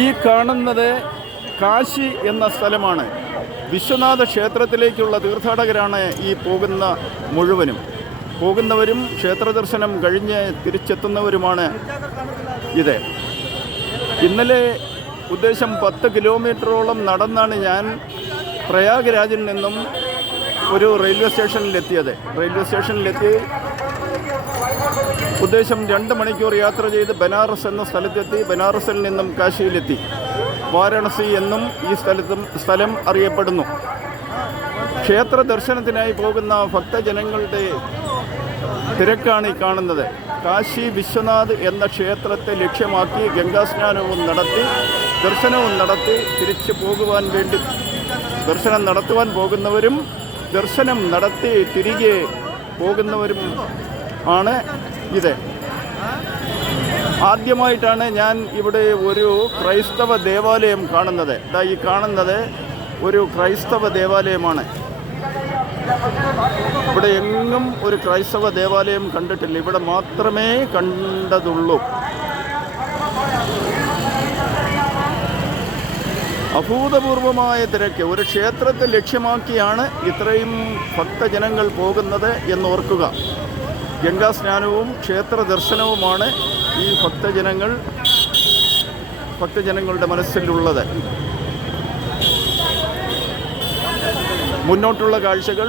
ഈ കാണുന്നത് കാശി എന്ന സ്ഥലമാണ്. വിശ്വനാഥ ക്ഷേത്രത്തിലേക്കുള്ള തീർത്ഥാടകരാണ് ഈ പോകുന്ന മുഴുവനും. പോകുന്നവരും ക്ഷേത്ര ദർശനം കഴിഞ്ഞ് തിരിച്ചെത്തുന്നവരുമാണ് ഇത്. ഇന്നലെ ഉദ്ദേശം 10 കിലോമീറ്ററോളം നടന്നാണ് ഞാൻ പ്രയാഗ്രാജിൽ നിന്നും ഒരു റെയിൽവേ സ്റ്റേഷനിലെത്തിയത്. റെയിൽവേ സ്റ്റേഷനിലെത്തി ഉദ്ദേശം 2 മണിക്കൂർ യാത്ര ചെയ്ത് ബനാറസ് എന്ന സ്ഥലത്തെത്തി. ബനാറസിൽ നിന്നും കാശിയിലെത്തി. വാരണസി എന്നും ഈ സ്ഥലം അറിയപ്പെടുന്നു. ക്ഷേത്ര ദർശനത്തിനായി പോകുന്ന ഭക്തജനങ്ങളുടെ തിരക്കാണ് ഈ കാണുന്നത്. കാശി വിശ്വനാഥ് എന്ന ക്ഷേത്രത്തെ ലക്ഷ്യമാക്കി ഗംഗാസ്നാനവും നടത്തി ദർശനവും നടത്തി തിരിച്ചു പോകുവാൻ വേണ്ടി ദർശനം നടത്തുവാൻ പോകുന്നവരും ദർശനം നടത്തി തിരികെ പോകുന്നവരും ആണ് ഇത്. ആദ്യമായിട്ടാണ് ഞാൻ ഇവിടെ ഒരു ക്രൈസ്തവ ദേവാലയം കാണുന്നത്. ഈ കാണുന്നത് ഒരു ക്രൈസ്തവ ദേവാലയമാണ്. ഇവിടെ എങ്ങും ഒരു ക്രൈസ്തവ ദേവാലയം കണ്ടിട്ടില്ല. ഇവിടെ മാത്രമേ കണ്ടതുള്ളൂ. അഭൂതപൂർവമായ തിരക്ക്. ഒരു ക്ഷേത്രത്തെ ലക്ഷ്യമാക്കിയാണ് ഇത്രയും ഭക്തജനങ്ങൾ പോകുന്നത് എന്നോർക്കുക. ഗംഗാസ്നാനവും ക്ഷേത്ര ദർശനവുമാണ് ഈ ഭക്തജനങ്ങളുടെ മനസ്സിലുള്ളത്. മുന്നോട്ടുള്ള കാഴ്ചകൾ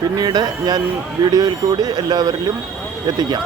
പിന്നീട് ഞാൻ വീഡിയോയിൽ കൂടി എല്ലാവരിലും എത്തിക്കാം.